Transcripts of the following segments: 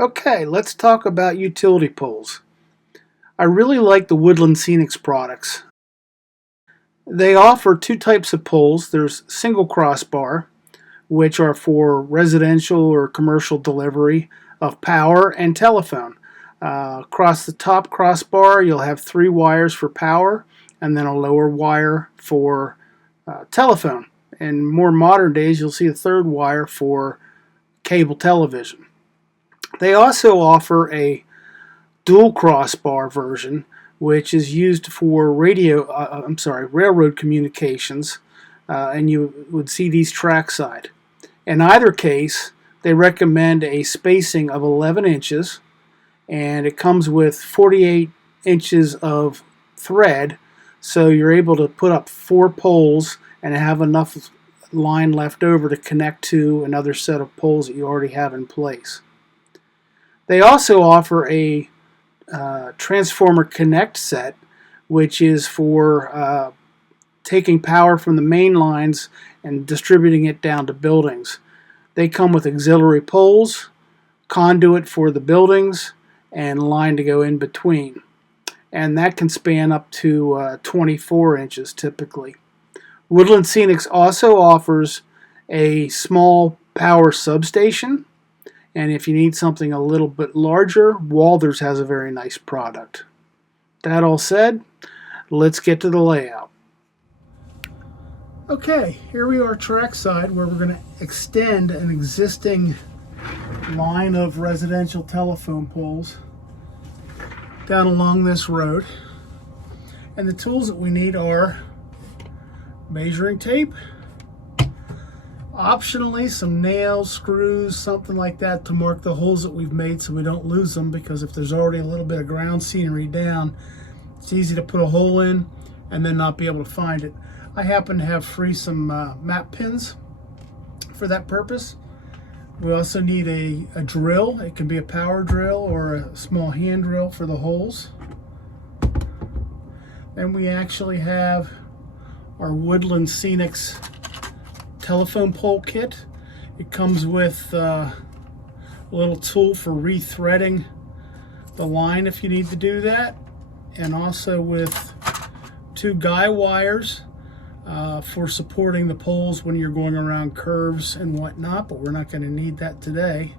Okay, let's talk about utility poles. I really like the Woodland Scenics products. They offer two types of poles. There's single crossbar, which are for residential or commercial delivery of power and telephone. Across the top crossbar, you'll have 3 wires for power and then a lower wire for telephone. In more modern days, you'll see a 3rd wire for cable television. They also offer a dual crossbar version, which is used for railroad communications, and you would see these trackside. In either case, they recommend a spacing of 11 inches, and it comes with 48 inches of thread, so you're able to put up 4 poles and have enough line left over to connect to another set of poles that you already have in place. They also offer a transformer connect set, which is for taking power from the main lines and distributing it down to buildings. They come with auxiliary poles, conduit for the buildings, and line to go in between. And that can span up to 24 inches typically. Woodland Scenics also offers a small power substation. And if you need something a little bit larger, Walthers has a very nice product. That all said, let's get to the layout. Okay, here we are trackside where we're going to extend an existing line of residential telephone poles down along this road. And the tools that we need are measuring tape, optionally some nails, screws, something like that to mark the holes that we've made so we don't lose them, because if there's already a little bit of ground scenery down, it's easy to put a hole in and then not be able to find it. I happen to have free some map pins for that purpose. We also need a drill. It can be a power drill or a small hand drill for the holes. Then we actually have our Woodland Scenics telephone pole kit. It comes with a little tool for rethreading the line if you need to do that, and also with 2 guy wires for supporting the poles when you're going around curves and whatnot, but we're not going to need that today.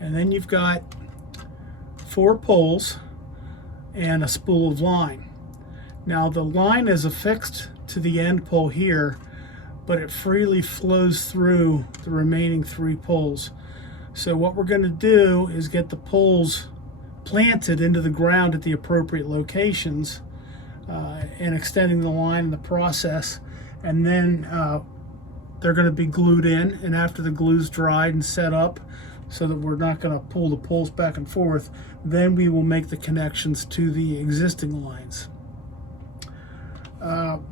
And then you've got 4 poles and a spool of line. Now the line is affixed to the end pole here, but it freely flows through the remaining 3 poles. So what we're going to do is get the poles planted into the ground at the appropriate locations and extending the line in the process, and then they're going to be glued in, and after the glue's dried and set up so that we're not going to pull the poles back and forth, then we will make the connections to the existing lines.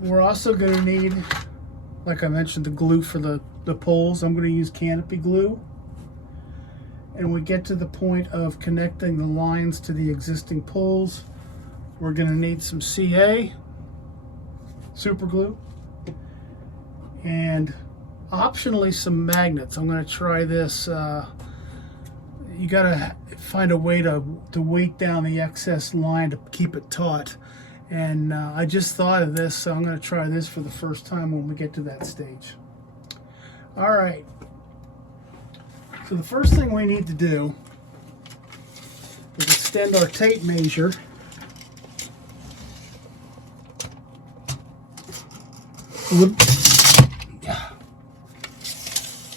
We're also going to need, like I mentioned, the glue for the poles. I'm going to use canopy glue. And we get to the point of connecting the lines to the existing poles. We're going to need some CA, super glue, and optionally some magnets. I'm going to try this. You got to find a way to weight down the excess line to keep it taut. And I just thought of this, so I'm going to try this for the first time when we get to that stage. All right. So the first thing we need to do is extend our tape measure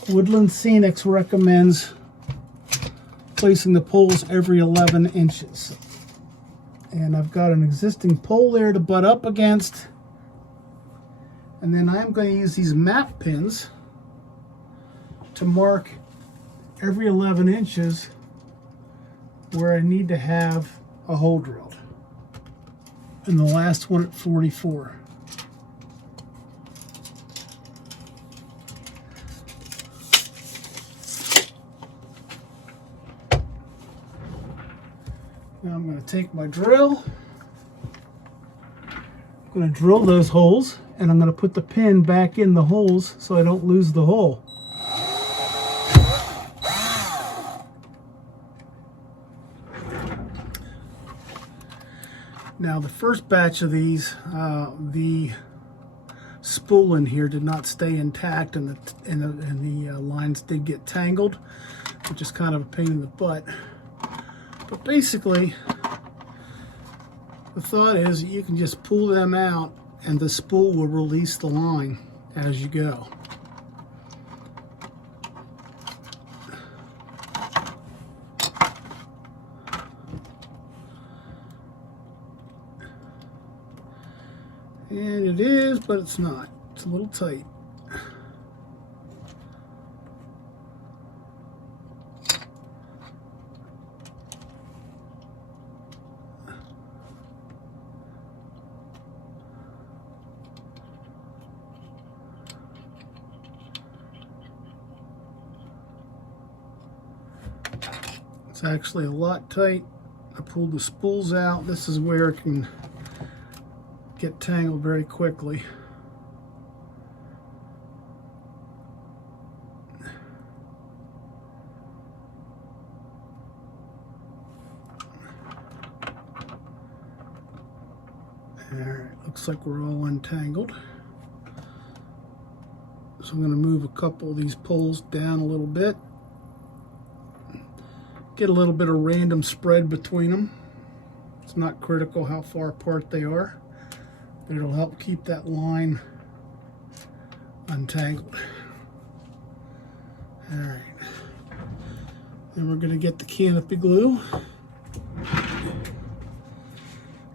Woodland Scenics recommends placing the poles every 11 inches. And I've got an existing pole there to butt up against. And then I'm going to use these map pins to mark every 11 inches where I need to have a hole drilled. And the last one at 44. Now I'm going to take my drill, I'm going to drill those holes, and I'm going to put the pin back in the holes so I don't lose the hole. Now the first batch of these, the spool in here did not stay intact, and the lines did get tangled, which is kind of a pain in the butt. But basically, the thought is that you can just pull them out and the spool will release the line as you go. And it is, but it's not. It's a little tight. It's actually a lot tight. I pulled the spools out. This is where it can get tangled very quickly. Alright, looks like we're all untangled. So I'm going to move a couple of these poles down a little bit. Get a little bit of random spread between them. It's not critical how far apart they are, but it'll help keep that line untangled. Alright. Then we're going to get the canopy glue.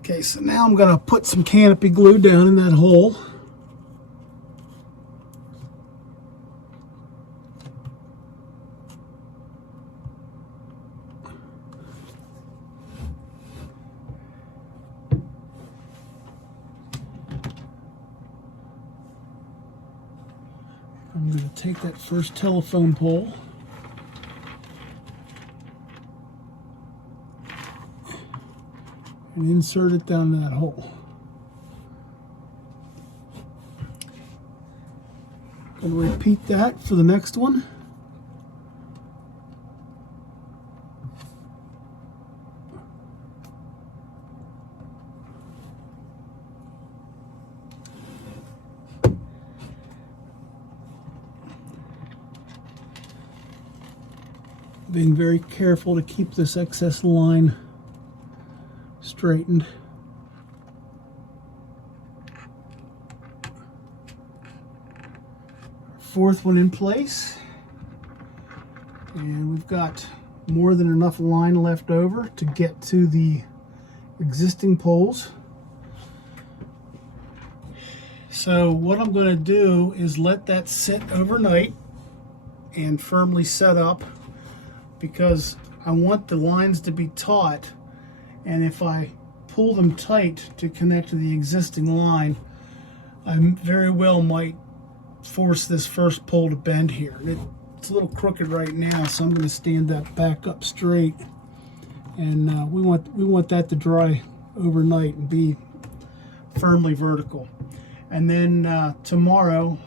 Okay, so now I'm going to put some canopy glue down in that hole. I'm going to take that first telephone pole and insert it down that hole. I'm going to repeat that for the next one. Being very careful to keep this excess line straightened. Fourth one in place, and we've got more than enough line left over to get to the existing poles. So what I'm going to do is let that sit overnight and firmly set up, because I want the lines to be taut, and if I pull them tight to connect to the existing line, I very well might force this first pole to bend here. It's a little crooked right now, so I'm going to stand that back up straight, and we want that to dry overnight and be firmly vertical. And then tomorrow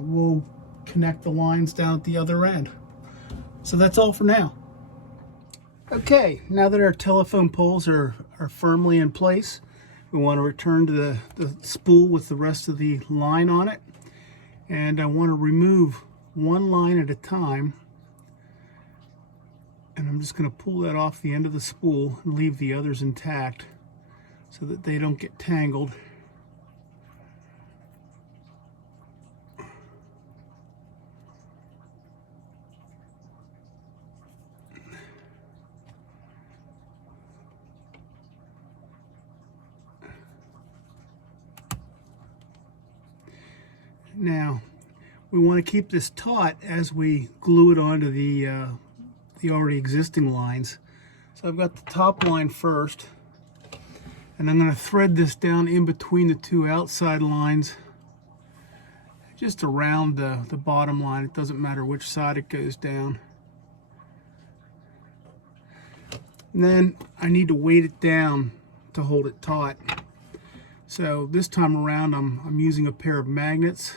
we'll connect the lines down at the other end. So that's all for now. Okay, now that our telephone poles are firmly in place, we want to return to the spool with the rest of the line on it. And I want to remove one line at a time. And I'm just going to pull that off the end of the spool and leave the others intact so that they don't get tangled. Now, we want to keep this taut as we glue it onto the already existing lines. So I've got the top line first, and I'm going to thread this down in between the two outside lines, just around the bottom line. It doesn't matter which side it goes down. And then I need to weight it down to hold it taut. So this time around I'm using a pair of magnets,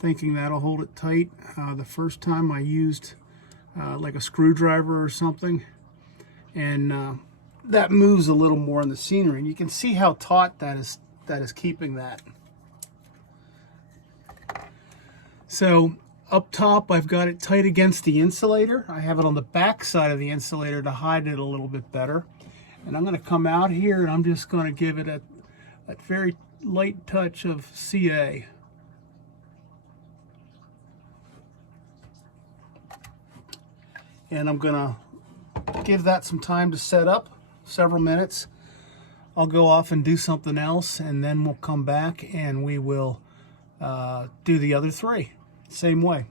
thinking that'll hold it tight. The first time I used like a screwdriver or something, and that moves a little more in the scenery, and you can see how taut that is keeping that. So up top I've got it tight against the insulator. I have it on the back side of the insulator to hide it a little bit better. And I'm going to come out here and I'm just going to give it a very light touch of CA. And I'm going to give that some time to set up, several minutes. I'll go off and do something else, and then we'll come back and we will do the other three, same way.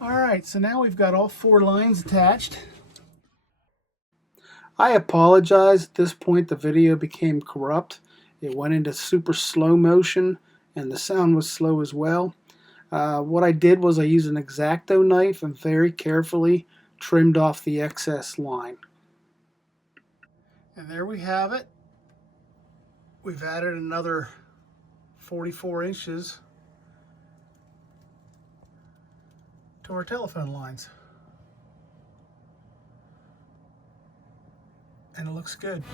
All right, so now we've got all 4 lines attached. I apologize, at this point the video became corrupt. It went into super slow motion and the sound was slow as well. What I did was I used an X-Acto knife and very carefully trimmed off the excess line. And there we have it. We've added another 44 inches to our telephone lines. And it looks good.